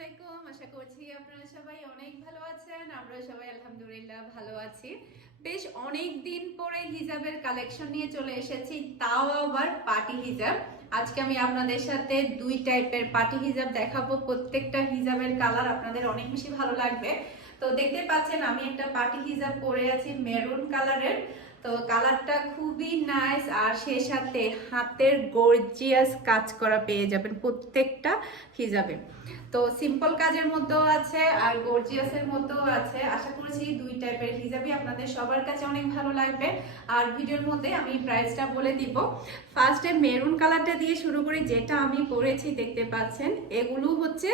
আলাইকুম, আশা করছি আপনারা সবাই অনেক ভালো আছেন আমরা সবাই আলহামদুলিল্লাহ ভালো আছি। বেশ অনেক দিন পরে হিজাবের কালেকশন নিয়ে চলে এসেছি, তাও আবার পার্টি হিজাব। আজকে আমি আপনাদের সাথে দুই টাইপের পার্টি হিজাব দেখাবো, প্রত্যেকটা হিজাবের কালার আপনাদের অনেক বেশি ভালো লাগবে। তো দেখতে পাচ্ছেন, আমি একটা পার্টি হিজাব পরে আছি মেরুন কালারের। তো কালারটা খুবই নাইস আর সেই সাথে হাতের গর্জিয়াস কাজ করা পেয়ে যাবেন প্রত্যেকটা হিজাবে। তো সিম্পল কাজের মধ্যেও আছে আর গর্জিয়াসের মধ্যেও আছে। আশা করছি দুই টাইপের হিজাবই আপনাদের সবার কাছে অনেক ভালো লাগবে। আর ভিডিওর মধ্যে আমি প্রাইসটা বলে দিব। ফার্স্টে মেরুন কালারটা দিয়ে শুরু করি, যেটা আমি পরেছি, দেখতে পাচ্ছেন। এগুলো হচ্ছে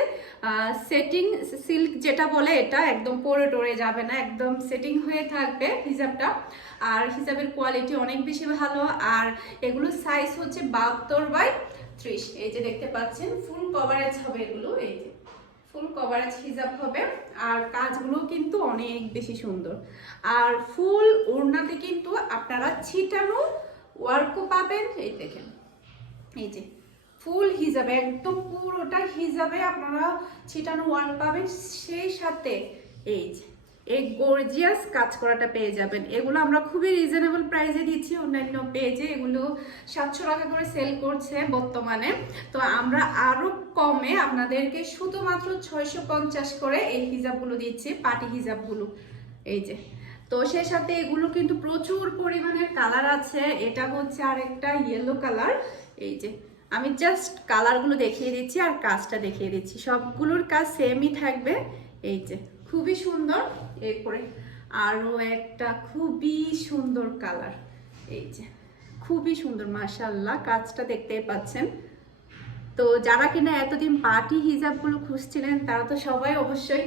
সেটিং সিল্ক যেটা বলে, এটা একদম পরে টরে যাবে না, একদম সেটিং হয়ে থাকবে হিজাবটা। আর হিসাবের কোয়ালিটি অনেক বেশি ভালো। আর এগুলো সাইজ হচ্ছে বাহাত্তর বাই ত্রিশ, এই যে দেখতে পাচ্ছেন ফুল কভারেজ হবে এগুলো, এই যে। ফুল কভারেজ হিজাব হবে, আর কাজগুলো কিন্তু অনেক বেশি সুন্দর। আর ফুল ওড়নাতে কিন্তু আপনারা ছিটানো ওয়ার্কও পাবেন, এই দেখেন। এই যে ফুল হিজাবে, একদম পুরোটা হিজাবে আপনারা ছিটানো ওয়ার্ক পাবেন, সেই সাথে, এই যে। এই গর্জিয়াস কাজ করাটা পেয়ে যাবেন। এগুলো আমরা খুবই রিজনেবল প্রাইসে দিচ্ছি। অন্যান্য পেজে এগুলো সাতশো টাকা করে সেল করছে বর্তমানে। তো আমরা আরও কমে আপনাদেরকে শুধুমাত্র ছয়শো পঞ্চাশ করে এই হিজাবগুলো দিচ্ছি পার্টি হিজাবগুলো। এই যে। তো সে সাথে এগুলো কিন্তু প্রচুর পরিমাণের কালার আছে। এটা হচ্ছে আরেকটা ইয়েলো কালার এই যে। আমি জাস্ট কালারগুলো দেখিয়ে দিচ্ছি আর কাজটা দেখিয়ে দিচ্ছি। সবগুলোর কাজ সেমই থাকবে। এই যে। খুবই সুন্দর। এরপরে আরও একটা খুবই সুন্দর কালার এই যে, খুবই সুন্দর মাশাল্লাহ কাজটা দেখতেই পাচ্ছেন। তো যারা কিনা এতদিন পার্টি হিজাবগুলো খুঁজছিলেন, তারা তো সবাই অবশ্যই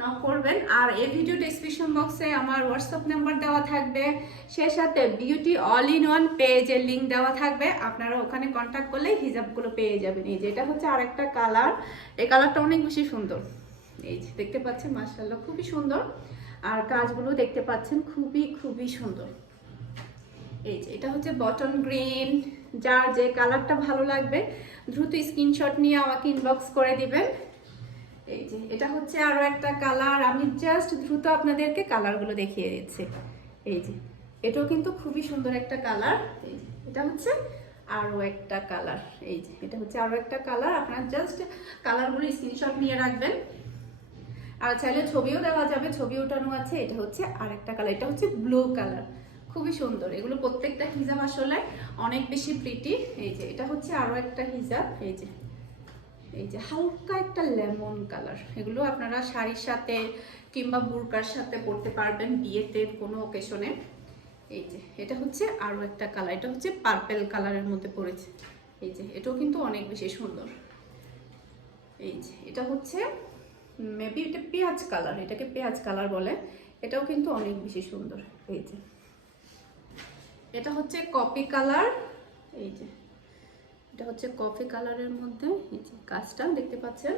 নক করবেন। আর এই ভিডিও ডিসক্রিপশন বক্সে আমার হোয়াটসঅ্যাপ নাম্বার দেওয়া থাকবে। সে সাথে বিউটি অল ইন ওয়ান পেজের লিঙ্ক দেওয়া থাকবে। আপনারা ওখানে কন্ট্যাক্ট করলেই হিজাবগুলো পেয়ে যাবেন। এই যে, এটা হচ্ছে আরেকটা কালার এই কালারটা অনেক বেশি সুন্দর। এই যে দেখতে পাচ্ছেন মার্শাল্লাহ খুবই সুন্দর। আর কাজগুলো দেখতে পাচ্ছেন, খুবই খুবই সুন্দর। এই যে, এটা হচ্ছে বটন গ্রিন। যার যে কালারটা ভালো লাগবে, দ্রুত স্ক্রিনশট নিয়ে আমাকে ইনবক্স করে দিবেন। এই যে, এটা হচ্ছে আরও একটা কালার। আমি জাস্ট দ্রুত আপনাদেরকে কালারগুলো দেখিয়ে দিচ্ছি। এই যে, এটাও কিন্তু খুবই সুন্দর একটা কালার। এই যে, এটা হচ্ছে আরও একটা কালার। এই যে, এটা হচ্ছে আরও একটা কালার। আপনারা জাস্ট কালারগুলো স্ক্রিনশট নিয়ে রাখবেন। আর চাইলে ছবিও দেওয়া যাবে ছবি ওঠানো আছে, এটা হচ্ছে আরেকটা কালার এটা হচ্ছে ব্লু কালার খুবই সুন্দর, এগুলো প্রত্যেকটা হিজাব আসলে অনেক বেশি প্রিটি এই যে এটা হচ্ছে আরও একটা হিজাব, এই যে এই যে হালকা একটা লেমন কালার এগুলো আপনারা শাড়ির সাথে কিংবা বুরকার সাথে পরতে পারবেন বিয়েতে কোনো ওকেশনে এই যে, এটা হচ্ছে আরও একটা কালার এটা হচ্ছে পার্পেল কালারের মধ্যে পড়েছে, এই যে, এটাও কিন্তু অনেক বেশি সুন্দর, এই যে, এটা হচ্ছে মেবি এটা পেঁয়াজ কালার এটাকে পেঁয়াজ কালার বলে। এটাও কিন্তু অনেক বেশি সুন্দর। এই যে। এটা হচ্ছে কপি কালার এই যে। এটা হচ্ছে কফি কালারের মধ্যে। এই যে কাজটা দেখতে পাচ্ছেন।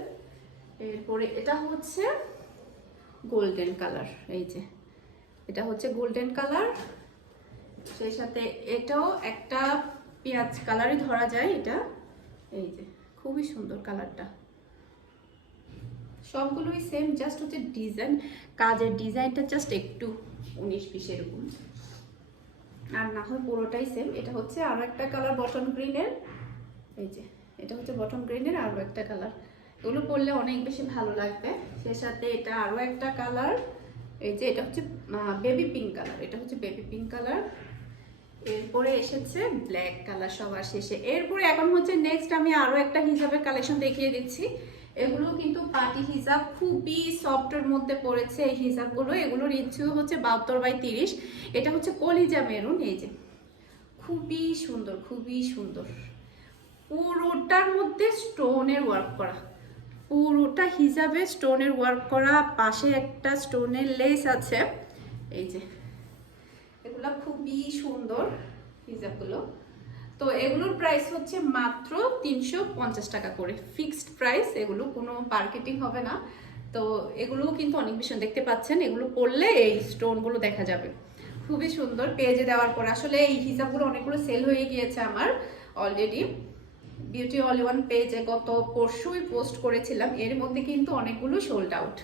এরপরে এটা হচ্ছে গোল্ডেন কালার এই যে। এটা হচ্ছে গোল্ডেন কালার সেই সাথে এটাও একটা পেঁয়াজ কালারই ধরা যায় এটা। এই যে। খুবই সুন্দর কালারটা সবগুলোই সেম জাস্ট হচ্ছে ডিজাইন কাজের ডিজাইনটা জাস্ট একটু উনিশ বিশ এরকম আর না হয় পুরোটাই সেম এটা হচ্ছে আরও একটা কালার বটন গ্রিনের এই যে, এটা হচ্ছে বটন গ্রিনের আরও একটা কালার এগুলো পরলে অনেক বেশি ভালো লাগবে। সে সাথে এটা আরও একটা কালার এই যে, এটা হচ্ছে বেবি পিঙ্ক কালার এটা হচ্ছে বেবি পিঙ্ক কালার এরপরে এসেছে ব্ল্যাক কালার সবার শেষে। এরপরে এখন হচ্ছে নেক্সট আমি আরও একটা হিসাবের কালেকশন দেখিয়ে দিচ্ছি। এগুলো কিন্তু পার্টি হিসাব খুবই সফটের মধ্যে পড়েছে এই হিসাবগুলো এগুলোর ইঞ্চিও হচ্ছে বাহাত্তর বাই তিরিশ। এটা হচ্ছে কলিজা মেরুন, এই যে। খুবই সুন্দর খুবই সুন্দর। পুরোটার মধ্যে স্টোনের ওয়ার্ক করা। পুরোটা হিসাবে স্টোনের ওয়ার্ক করা। পাশে একটা স্টোনের লেস আছে। এই যে। এগুলো খুবই সুন্দর হিজাবগুলো। তো এগুলোর প্রাইস হচ্ছে মাত্র তিনশো পঞ্চাশ টাকা করে। ফিক্সড প্রাইস এগুলো কোনো মার্কেটিং হবে না। তো এগুলোও কিন্তু অনেক বেশি দেখতে পাচ্ছেন, এগুলো পরলে এই স্টোনগুলো দেখা যাবে। খুবই সুন্দর পেজে দেওয়ার পর। আসলে এই হিসাবগুলো অনেকগুলো সেল হয়ে গিয়েছে আমার অলরেডি বিউটি অল ওয়ান পেজে গত পরশুই পোস্ট করেছিলাম, এর মধ্যে কিন্তু অনেকগুলো সোল্ড আউট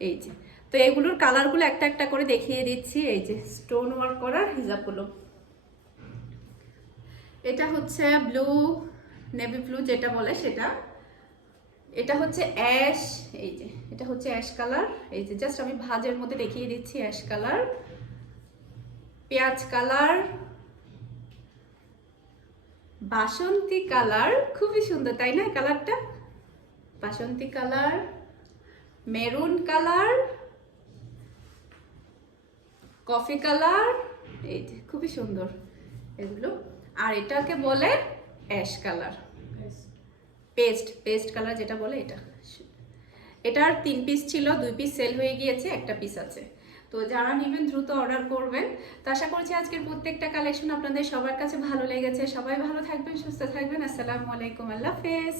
এই যে, তো এগুলোর কালারগুলো একটা একটা করে দেখিয়ে দিচ্ছি। এই যে স্টোন ওয়ার্ক করার হিজাবগুলো এটা হচ্ছে ব্লু নেভি ব্লু যেটা বলে সেটা। এটা হচ্ছে অ্যাশ এই যে, এটা হচ্ছে অ্যাশ কালার এই যে জাস্ট আমি ভাজের মধ্যে দেখিয়ে দিচ্ছি অ্যাশ কালার পেঁয়াজ কালার বাসন্তী কালার খুবই সুন্দর, তাই না কালারটা বাসন্তী colour maroon colour coffee colour এই যে, খুবই সুন্দর। এগুলো আর এটাকে বলে ash colour paste paste colour যেটা বলে এটা। এটার তিন পিস ছিল, দুই পিস সেল হয়ে গিয়েছে, একটা পিস আছে। তো যারা নেবেন, দ্রুত অর্ডার করবেন। তো আশা করছি আজকের প্রত্যেকটা কালেকশন আপনাদের সবার কাছে ভালো লেগেছে। সবাই ভালো থাকবেন, সুস্থ থাকবেন। আসসালামু আলাইকুম, আল্লাহ হাফেজ।